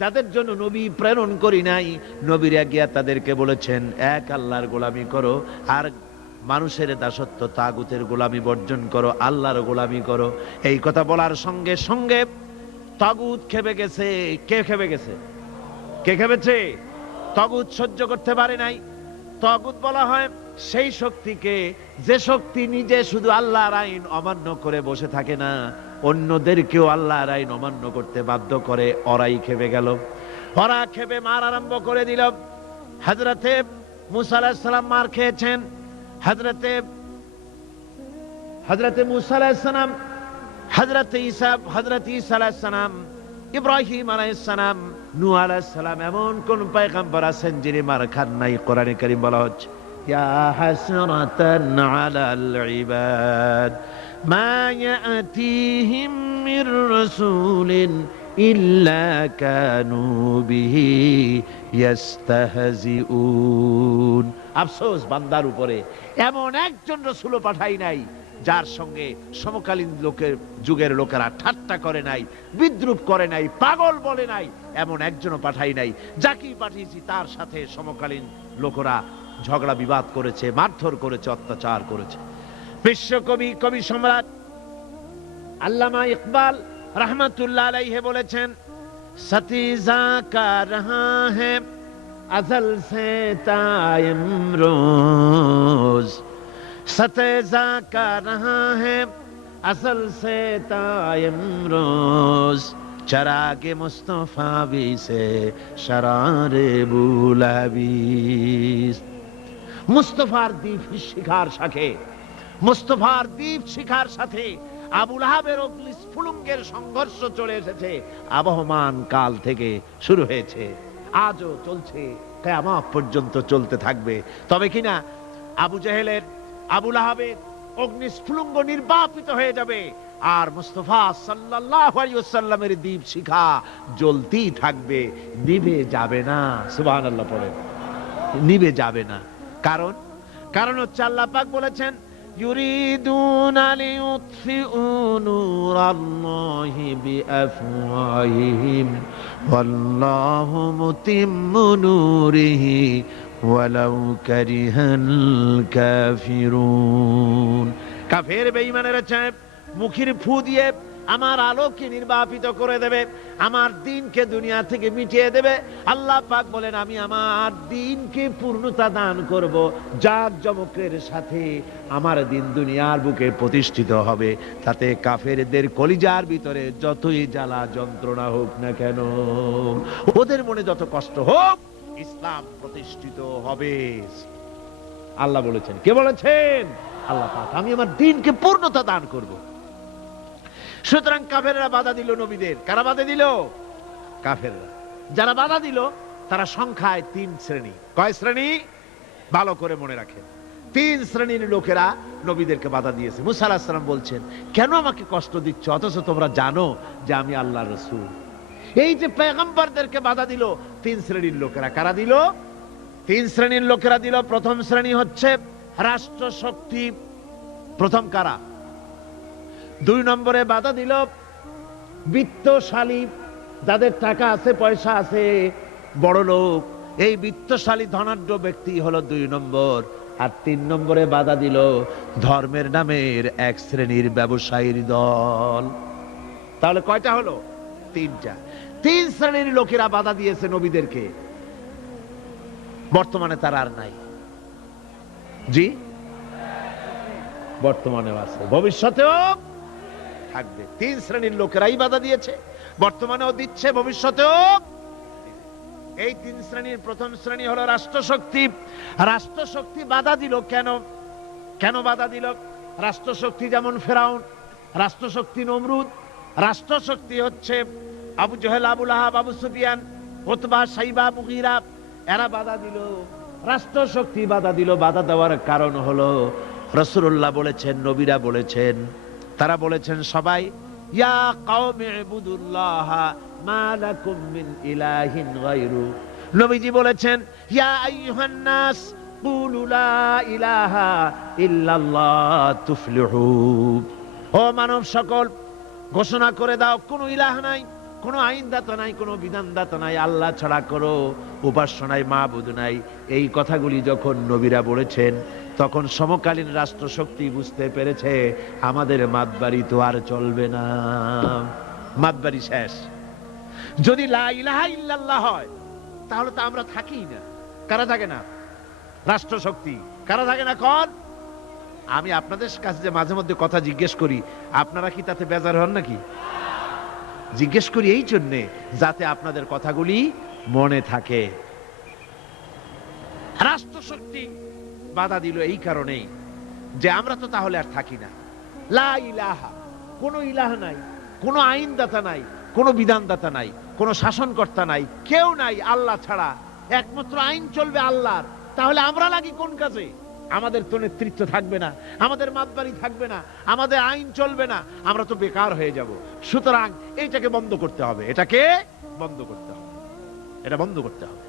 যাদের জন্য নবী প্রেরণ করি নাই, নবীরা গিয়া তাদেরকে বলেছেন এক আল্লাহর গোলামি করো, আর মানুষের দাসত্ব তাগুতের গোলামি বর্জন করো, আল্লাহর গোলামি করো। এই কথা বলার সঙ্গে সঙ্গে তাগুত খেপে গেছে। কে খেপে গেছে? কে খেপেছে? তাগুত সহ্য করতে পারে নাই। তাগুত বলা হয় সেই শক্তিকে যে শক্তি নিজে শুধু আল্লাহর আইন অমান্য করে বসে থাকে না, অন্যদেরকেও আল্লাহর আইন অমান্য করতে বাধ্য করে। ওরাই খেপে গেল। ওরা খেপে মার আরম্ভ করে দিল। হযরতে মুসা আলাইহিস সালাম মার খেয়েছেন। হযরতে মুসা আলাইহিস সালাম, হযরতে ঈসা আলাইহিস সালাম, ইব্রাহিম আলাইহিস সালাম, নূহ আলাইহিস সালাম, এমন কোন পয়গম্বর আছেন যিনি মার খান নাই? কোরআনে কারীম বলা হচ্ছে ইয়া হাসরাতান আলাল ইবাদ মা ইয়াতিহিম মির রাসূলিন ইল্লা কানু বিহি ইস্তাহজিউন। আফসোস বান্দার উপরে, এমন একজন রাসূলও পাঠাই নাই যার সঙ্গে সমকালীন যুগের লোকেরা ঠাট্টা করে নাই, বিদ্রুপ করে নাই, পাগল বলে নাই। এমন একজনও পাঠাই নাই। যাকেই পাঠিয়েছি তার সাথে সমকালীন লোকেরা ঝগড়া বিবাদ করেছে, মারধর করেছে, অত্যাচার করেছে। বিশ্বকবি, কবি সম্রাট আল্লামা ইকবাল রহমতুল্লাহ আলাইহি বলেছেন, সতীজা কা রহা হ্যায় আজল সে তা ইমরোজ, सतेजा का रहा है असल से तायम रोज, चरागे मुस्तफा भी से शरारे बुलाबीस। मुस्तफार दीप शिखार शाखे, मुस्तफार दीप शिखार साथे আবুল আহাবের অগ্নিস্ফুলিঙ্গের সংঘর্ষ চলে এসেছে। আবহমান কাল থেকে শুরু হয়েছে, আজও চলছে, কিয়ামত পর্যন্ত চলতে থাকবে। তবে কিনা আবু জেহেলের, আবুল আহাবের অগ্নিস্ফুলিঙ্গ নির্বাপিত হয়ে যাবে, আর মুস্তাফা সাল্লাল্লাহু আলাইহি ওয়াসাল্লামের দীপ শিখা জ্বলতেই থাকবে, নিভে যাবে না। সুবহানাল্লাহ পড়ে, নিভে যাবে না। কারণ হচ্ছে আল্লাহ পাক বলেছেন ইউরিদুনা লিইউতফিউ নূরাল্লাহি বিআফওয়াহিহিম ওয়াল্লাহু মুতিম্মু নূরিহি ওয়ালাউ কারিহাল কাফিরুন। কাফের বেঈমানেরা চায় মুখের ফু দিয়ে আমার আলোকে নির্বাপিত করে দেবে, আমার দ্বীনকে দুনিয়া থেকে মিটিয়ে দেবে। আল্লাহ পাক বলেন আমি আমার দ্বীনকে পূর্ণতা দান করব, জাঁকজমকের সাথে আমার দ্বীন দুনিয়ার বুকে প্রতিষ্ঠিত হবে। তাতে কাফেরদের কলিজার ভিতরে যতই জ্বালা যন্ত্রণা হোক না কেন, ওদের মনে যত কষ্ট হোক, ইসলাম প্রতিষ্ঠিত হবে। আল্লাহ বলেছেন। কে বলেছেন? আল্লাহ পাক। আমি আমার দ্বীনকে পূর্ণতা দান করব। সুতরাং কাফেররা বাধা দিল নবীদের। কারা বাধা দিল? কাফেররা। যারা বাধা দিল তারা সংখ্যায় 3 শ্রেণী। কয় শ্রেণী? ভালো করে মনে রাখেন। 3 শ্রেণীর লোকেরা নবীদেরকে বাধা দিয়েছে। মুসা আলাইহিস সালাম বলছেন, কেন আমাকে কষ্ট দিচ্ছ অথচ তোমরা জানো যে আমি আল্লাহর রাসূল? এই যে পয়গম্বরদেরকে বাধা দিল 3 শ্রেণীর লোকেরা। কারা দিল? 3 শ্রেণীর লোকেরা দিল। প্রথম শ্রেণী হচ্ছে রাষ্ট্র শক্তি। প্রথম কারা? 2 নম্বরে বাধা দিল বিত্তশালী, যাদের টাকা আছে, পয়সা আছে, বড় লোক। এই বিত্তশালী ধনাঢ্য ব্যক্তি হলো 2 নম্বর। আর 3 নম্বরে বাধা দিল ধর্মের নামের 1 শ্রেণীর ব্যবসায়ীর দল। তাহলে কয়টা হলো? 3টা। 3 শ্রেণীর লোকেরা বাধা দিয়েছে নবীদেরকে। বর্তমানে তারা আর নাই। জি, বর্তমানেও আছে, ভবিষ্যতেও থাকবে। 3 শ্রেণীর লোকেরাই বাধা দিয়েছে, বর্তমানেও দিচ্ছে, ভবিষ্যতেও। এই 3 শ্রেণীর প্রথম শ্রেণী হলো রাষ্ট্রশক্তি। রাষ্ট্রশক্তি বাধা দিল কেন? কেন বাধা দিল? রাষ্ট্রশক্তি যেমন ফেরাউন, রাষ্ট্রশক্তি নমরুদ, রাষ্ট্রশক্তি হচ্ছে আবু জেহেল, আবুল আহাব, আবু সুফিয়ান, উতবা, সাইবা, মুগীরা, এরা বাধা দিল। রাষ্ট্রশক্তি বাধা দিল। বাধা দেওয়ার কারণ হলো রাসূলুল্লাহ বলেছেন, নবীরা বলেছেন, তারা বলেছেন সবাই ইয়া কওমি ইবুদুল্লাহ মা লাকুম মিন ইলাহিন গায়রু। নবীজি বলেছেন ইয়া আইয়ুহান নাস কুলু লা ইলাহা ইল্লাল্লাহ তুফলিহু। ও মানব সকল, ঘোষণা করে দাও কোন ইলাহ নাই, কোনো আইনদাতা নাই, কোনো বিধানদাতা নাই, আল্লাহ ছাড়া করো উপাস্য নাই, মাবুদ নাই। এই কথাগুলি যখন নবীরা বলেছেন, তখন সমকালীন রাষ্ট্রশক্তি বুঝতে পেরেছে আমাদের মাতবাড়ি তো আর চলবে না, মাতবাড়ি শেষ। যদি লা ইলাহা ইল্লাল্লাহ হয় তাহলে তো আমরা থাকি না। কারা থাকে না? রাষ্ট্রশক্তি। কারা থাকে না? কোন? আমি আপনাদের কাছে যে মাঝে মধ্যে কথা জিজ্ঞেস করি, আপনারা কি তাতে বেজার হন নাকি? জিজ্ঞেস করি এই জন্যে যাতে আপনাদের কথাগুলি মনে থাকে। রাষ্ট্রশক্তি বাধা দিল এই কারণেই যে আমরা তো তাহলে আর থাকি না। লা ইলাহা, কোনো ইলাহ নাই, কোনো আইনদাতা নাই, কোনো বিধানদাতা নাই, কোনো শাসনকর্তা নাই, কেউ নাই আল্লাহ ছাড়া। একমাত্র আইন চলবে আল্লাহর। তাহলে আমরা লাগি কোন কাজে? আমাদের তো নেতৃত্ব থাকবে না, আমাদের মাতবাড়ি থাকবে না, আমাদের আইন চলবে না, আমরা তো বেকার হয়ে যাব। সুতরাং এইটাকে বন্ধ করতে হবে, এটাকে বন্ধ করতে হবে, এটা বন্ধ করতে হবে।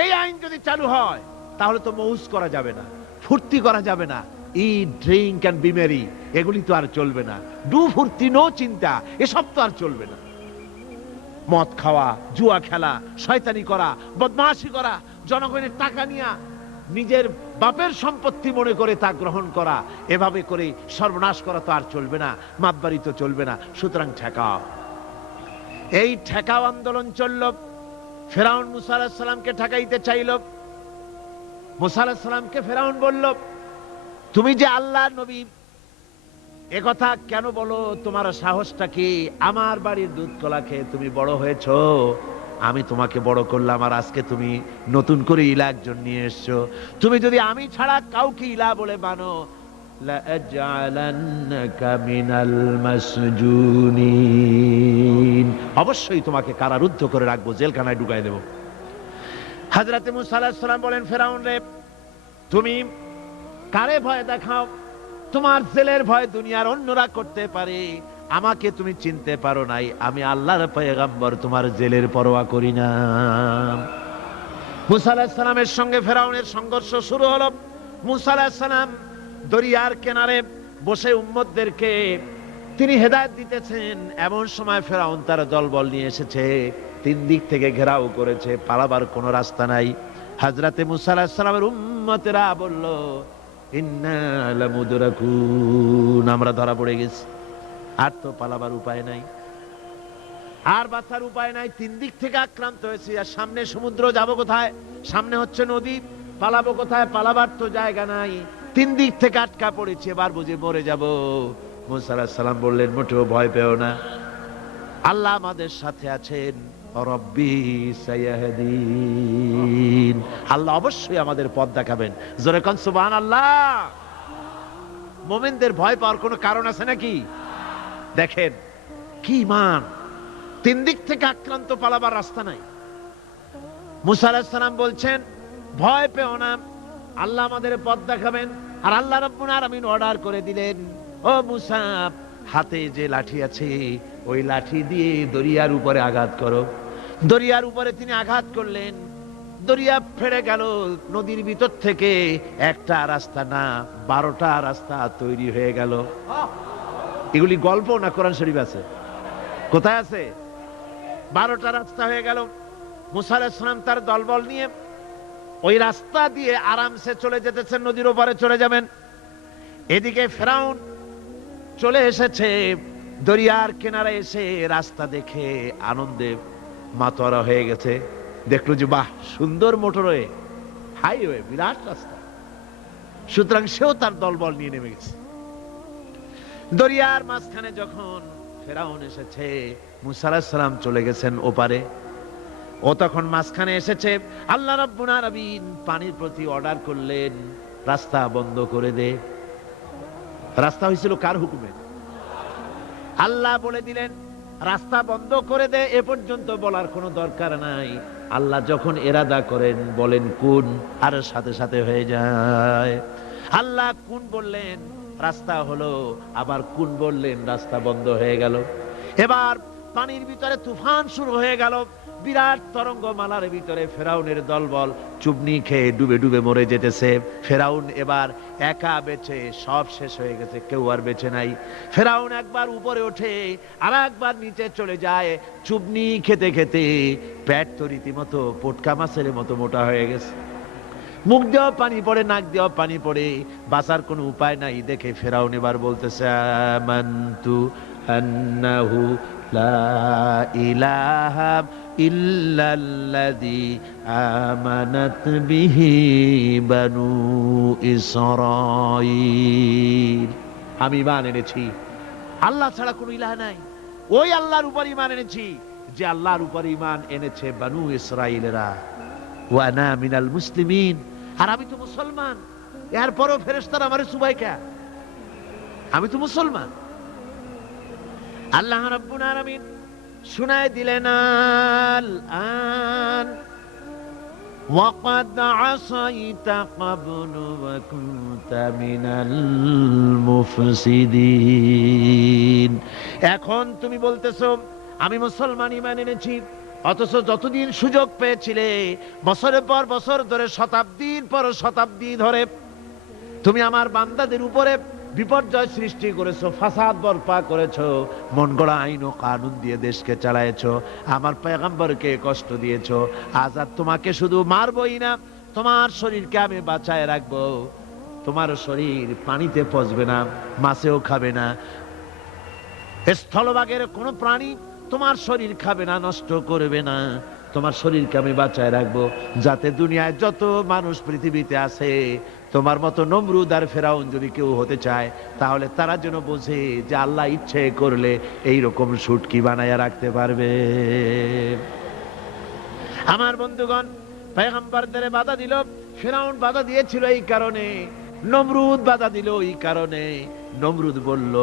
এই আইন যদি চালু হয় তাহলে তো মৌজ করা যাবে না, ফুর্তি করা যাবে না, ইট, ড্রিঙ্ক এন্ড বি মেরি, এগুলি তো আর চলবে না। ডু ফুর্তি, নো চিন্তা, এসব তো আর চলবে না। মদ খাওয়া, জুয়া খেলা, শয়তানি করা, বদমাশি করা, জনগণের টাকা নিয়ে নিজের বাপের সম্পত্তি মনে করে তা গ্রহণ করা, এভাবে করে সর্বনাশ করা তো আর চলবে না, মাতবাড়ি তো চলবে না। সুতরাং ঠেকাও। এই ঠেকাও আন্দোলন চলল। ফেরাউন মুসা আলাইহিস সালামকে ঠেকাইতে চাইল। মুসা আলাইহিস সালামকে ফেরাউন বলল, তুমি যে আল্লাহর নবী, এ কথা কেন বলো? তোমার সাহসটা কি? আমার বাড়ির দুধ কলা খেয়ে তুমি বড় হয়েছো, আমি তোমাকে বড় করলাম, আর আজকে তুমি নতুন করে ইলা একজন নিয়ে এসছো। তুমি যদি আমি ছাড়া কাউকে ইলা বলে মানো, লাআজআলান্নাকা মিনাল মাসজুনিন, অবশ্যই তোমাকে কারারুদ্ধ করে রাখবো, জেলখানায় ঢুকাই দেব। হযরতে মুসা আলাইহিস সালাম বলেন, ফেরাউন রে, তুমি কারে ভয় দেখাও? তোমার জেলের ভয় দুনিয়ার অন্যরা করতে পারে, আমাকে তুমি চিনতে পারো নাই। আমি আল্লাহর পয়গম্বর, তোমার জেলের পরোয়া করি না। মুসা আলাইহিস সালামের সঙ্গে ফেরাউনের সংঘর্ষ শুরু হলো। মুসা আলাইহিস সালাম দরিয়ার কিনারে বসে উম্মতদেরকে তিনি হেদায়েত দিতেছেন। এমন সময় ফেরাউন তার দলবল নিয়ে এসেছে, তিন দিক থেকে ঘেরাও করেছে, পালাবার কোনো রাস্তা নাই। হযরতে মুসা আলাইহিস সালামের উম্মতেরা বলল, ইন্না লামুদরাকুন, আমরা ধরা পড়ে গেছি, আর তো পালাবার উপায় নাই, আর বাঁচার উপায় নাই। তিন দিক থেকে আক্রান্ত হয়েছি, আর সামনে সমুদ্র, যাব কোথায়? সামনে হচ্ছে নদী, পালাবো কোথায়? পালাবার তো জায়গা নাই, তিন দিক থেকে আটকা পড়েছি, এবার বুঝে মরে যাব। মুসা আলাইহিস সালাম বললেন, মোটেও ভয় পেও না, আল্লাহ আমাদের সাথে আছেন। রব্বি সায়াহদিন, আল্লাহ অবশ্যই আমাদের পথ দেখাবেন। জোরে কোন সুবহানাল্লাহ। মুমিনদের ভয় পাওয়ার কোনো কারণ আছে নাকি? দেখেন কি ঈমান! তিন দিক থেকে আক্রান্ত, পালাবার রাস্তা নাই। মুসা আলাইহিস সালাম বলছেন, ভয় পেও না, আল্লাহ আমাদের পথ দেখাবেন। আর আল্লাহ রাব্বুল আলামিন অর্ডার করে দিলেন, ও মুসা, হাতে যে লাঠি আছে ওই লাঠি দিয়ে দরিয়ার উপরে আঘাত করো। দরিয়ার উপরে তিনি আঘাত করলেন, দরিয়া ফেড়ে গেল। নদীর ভিতর থেকে একটা রাস্তা না, 12টা রাস্তা তৈরি হয়ে গেল। এগুলি গল্প না কোরআন শরীফ আছে? কোথায় আছে? 12টা রাস্তা হয়ে গেল। মুসা আলাইহিস সালাম তার দলবল নিয়ে ওই রাস্তা দিয়ে আরামসে চলে যেতেছেন, নদীর ওপারে চলে যাবেন। এদিকে ফেরাউন চলে এসেছে, দরিয়ার কিনারে এসে রাস্তা দেখে আনন্দে মাতোয়ারা হয়ে গেছে। দেখলো যে বাহ, সুন্দর মোটরওয়ে, হাইওয়ে, বিরাট রাস্তা। সুতরাং সেও তার দলবল নিয়ে নেমে গেছে। দরিয়ার মাঝখানে যখন ফেরাউন এসেছে, মুসা আলাইহিস সালাম চলে গেছেন ওপারে, ও তখন মাঝখানে এসেছে। আল্লাহ রাব্বুল আলামিন পানির প্রতি অর্ডার করলেন, রাস্তা বন্ধ করে দে। রাস্তা হয়েছিল কার হুকুমে? আল্লাহ বলে দিলেন রাস্তা বন্ধ করে দে। এ পর্যন্ত বলার কোনো দরকার নাই। আল্লাহ যখন এরাদা করেন, বলেন কুন, আর সাথে সাথে হয়ে যায়। আল্লাহ কুন বললেন, রাস্তা হলো, আবার কুন বললেন, রাস্তা বন্ধ হয়ে গেল। এবার পানির ভিতরে তুফান শুরু হয়ে গেল, বিরাট তরঙ্গমালার ভিতরে ফেরাউনের দলবল চুবনি খেয়ে ডুবে ডুবে মরে যেতেছে। ফেরাউন এবার একা বেঁচে, সব শেষ হয়ে গেছে, কেউ আর বেঁচে নাই। ফেরাউন একবার উপরে ওঠে আর একবার নিচে চলে যায়। চুবনি খেতে খেতে পেট তো রীতিমতো পটকা মাছের মতো মোটা হয়ে গেছে। মুখ দিয়েও পানি পড়ে, নাক দিয়েও পানি পড়ে, বাঁচার কোনো উপায় নাই দেখে ফেরাউন এবার বলতেছে আমানতু আন্নাহু লা ইলাহা ইল্লাল্লাযী আমানাত বিহি বানু ইসরাঈল। আমি ঈমান এনেছি আল্লাহ ছাড়া কোনো ইলাহ নাই, ওই আল্লাহর উপর ঈমান এনেছি যে আল্লাহর উপর ঈমান এনেছে বানু ইসরাঈলেরা। ওয়া আনা মিনাল মুসলিমিন, আর আমি তো মুসলমান। এরপরও ফেরেশতারা আমারে চুবাই কে? আমি তো মুসলমান। আল্লাহ রাব্বুল আলামিন শুনায় দিলেন আল আন ওয়াকাদ আসাইতা ক্বাবলু ওয়া কুনতা মিনাল মুফসিদিন। এখন তুমি বলতেছো আমি মুসলমান, ঈমান এনেছি, অথচ যতদিন সুযোগ পেয়েছিলে বছরের পর বছর ধরে, শতাব্দীর পর শতাব্দী ধরে তুমি আমার বান্দাদের উপরে বিপর্যয় সৃষ্টি করেছো, ফাসাদ বরপা করেছো, মন গড়া আইন ও কানুন দিয়ে দেশকে চালায়েছো, আমার পয়গম্বরকে কষ্ট দিয়েছো। আজ আর তোমাকে শুধু মারবই না, তোমার শরীরকে আমি বাঁচায় রাখবো। তোমার শরীর পানিতে পচবে না, মাছেও খাবে না, স্থলভাগের কোনো প্রাণী তোমার শরীর খাবে না, নষ্ট করবে না। তোমার শরীরকে আমি বাঁচায় রাখবো, যাতে দুনিয়ায় যত মানুষ পৃথিবীতে আছে তোমার মতো নমরুদ আর ফেরাউন যদি কেউ হতে চায়, তাহলে তারা যেন বোঝে যে আল্লাহ ইচ্ছে করলে এইরকম শুটকি বানায়া রাখতে পারবে। আমার বন্ধুগণ, পয়গম্বরদের বাধা দিল ফেরাউন, বাধা দিয়েছিল এই কারণে, নমরুদ বাধা দিল এই কারণে। নমরুদ বলল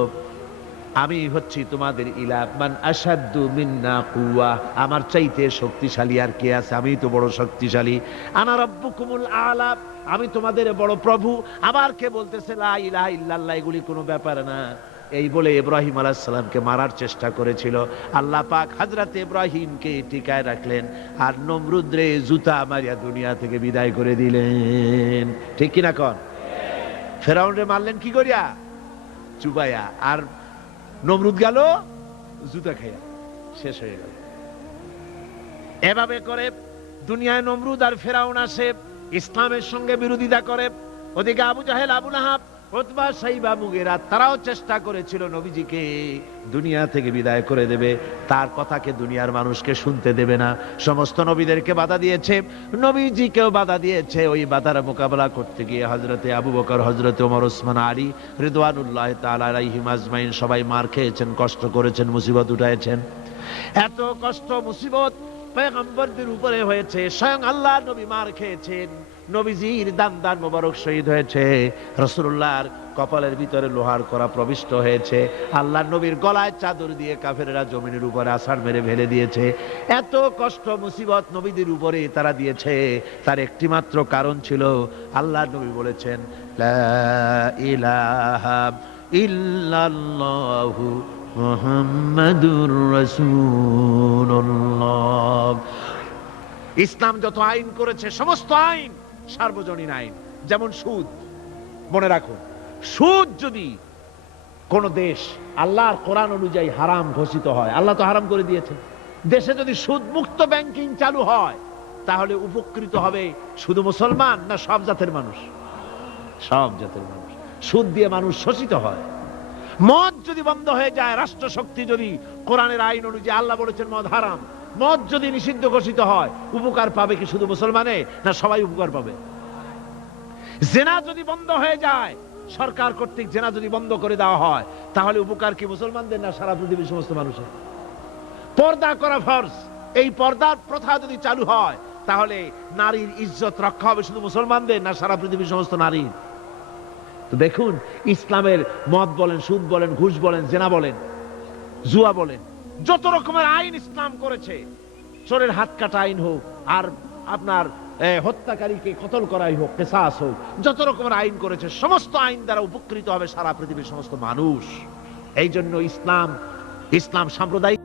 আমি হচ্ছি তোমাদের ইলাহ, মান আশাদ্দু মিন্না কুওয়া, আমার চাইতে শক্তিশালী আর কে আছে? আমি তো বড় শক্তিশালী। আনা রাব্বুকুমুল আলা, আমি তোমাদের বড় প্রভু। আবার কে বলতেছে লা ইলাহা ইল্লাল্লাহ, এগুলি কোনো ব্যাপার না। এই বলে ইব্রাহিম আলাইহিস সালামকে মারার চেষ্টা করেছিল। আল্লাহ পাক হযরত ইব্রাহিমকে টিকায় রাখলেন, আর নমরুদরে জুতা মারিয়া দুনিয়া থেকে বিদায় করে দিলেন। ঠিক কিনা কোন? ফেরাউনরে মারলেন কি করিয়া? চুবাইয়া। আর নমরুদ গেল জুতা খাইয়া, শেষ হয়ে গেল। এভাবে করে দুনিয়ায় নমরুদ আর ফেরাউন আসে, ইসলামের সঙ্গে বিরোধিতা করে। ওদিকে আবু জাহেল, আবু লাহাব, উতবা, শাইবা, মুগীরা, তারাও চেষ্টা করেছিল নবীজিকে দুনিয়া থেকে বিদায় করে দেবে, তার কথাকে দুনিয়ার মানুষকে শুনতে দেবে না। সমস্ত নবীদেরকে বাধা দিয়েছে, নবীজিকেও বাধা দিয়েছে। ওই বাধার মোকাবেলা করতে গিয়ে হযরতে আবু বকর, হযরতে ওমর, ওসমান, আলী রিদওয়ানুল্লাহ তাআলা আলাইহিম আজমাইন সবাই মার খেয়েছেন, কষ্ট করেছেন, মুসিবত উঠাইছেন। এত কষ্ট মুসিবত পয়গম্বরদের উপরে হয়েছে, স্বয়ং আল্লাহর নবী মার খেয়েছেন, নবীজির দান মোবারক শহীদ হয়েছে, রাসূলুল্লাহর কপালের ভিতরে লোহার করা প্রবিষ্ট হয়েছে, আল্লাহর নবীর গলায় চাদর দিয়ে কাফেররা জমিনের উপরে আছাড় মেরে ফেলে দিয়েছে। এত কষ্ট মুসিবত নবীদের উপরে তারা দিয়েছে, তার একটি মাত্র কারণ ছিল, আল্লাহর নবী বলেছেন লা ইলাহা ইল্লাল্লাহু মুহাম্মাদুর রাসূলুল্লাহ। ইসলাম যত আইন করেছে সমস্ত আইন সার্বজনীন আইন। যেমন সুদ, মনে রাখুন, সুদ যদি কোন দেশ আল্লাহর কোরআন অনুযায়ী হারাম ঘোষিত হয়, আল্লাহ তো হারাম করে দিয়েছেন, দেশে যদি সুদ মুক্ত ব্যাংকিং চালু হয়, তাহলে উপকৃত হবে শুধু মুসলমান না সব জাতের মানুষ? সব জাতের মানুষ। সুদ দিয়ে মানুষ শোষিত হয়। মদ যদি বন্ধ হয়ে যায়, রাষ্ট্র শক্তি যদি কোরআনের আইন অনুযায়ী, আল্লাহ বলেছেন মদ হারাম, মদ যদি নিষিদ্ধ ঘোষিত হয়, উপকার পাবে কি শুধু মুসলমানে না সবাই উপকার পাবে? জেনা যদি বন্ধ হয়ে যায়, সরকার কর্তৃক জেনা যদি বন্ধ করে দেওয়া হয়, তাহলে উপকার কি মুসলমানদের না সারা পৃথিবীর সমস্ত মানুষের? পর্দা করা ফরজ, এই পর্দার প্রথা যদি চালু হয়, তাহলে নারীর ইজ্জত রক্ষা হবে শুধু মুসলমানদের না সারা পৃথিবীর সমস্ত নারীর? তো দেখুন, ইসলামের মদ বলেন, সুদ বলেন, ঘুষ বলেন, জেনা বলেন, জুয়া বলেন, যত রকমের আইন ইসলাম করেছে, চোরের হাত কাটা আইন হোক, আর আপনার হত্যাকারীকে কতল করাই হোক, কিসাস হোক, যত রকমের আইন করেছে, সমস্ত আইন দ্বারা উপকৃত হবে সারা পৃথিবীর সমস্ত মানুষ। এই জন্য ইসলাম সাম্প্রদায়িক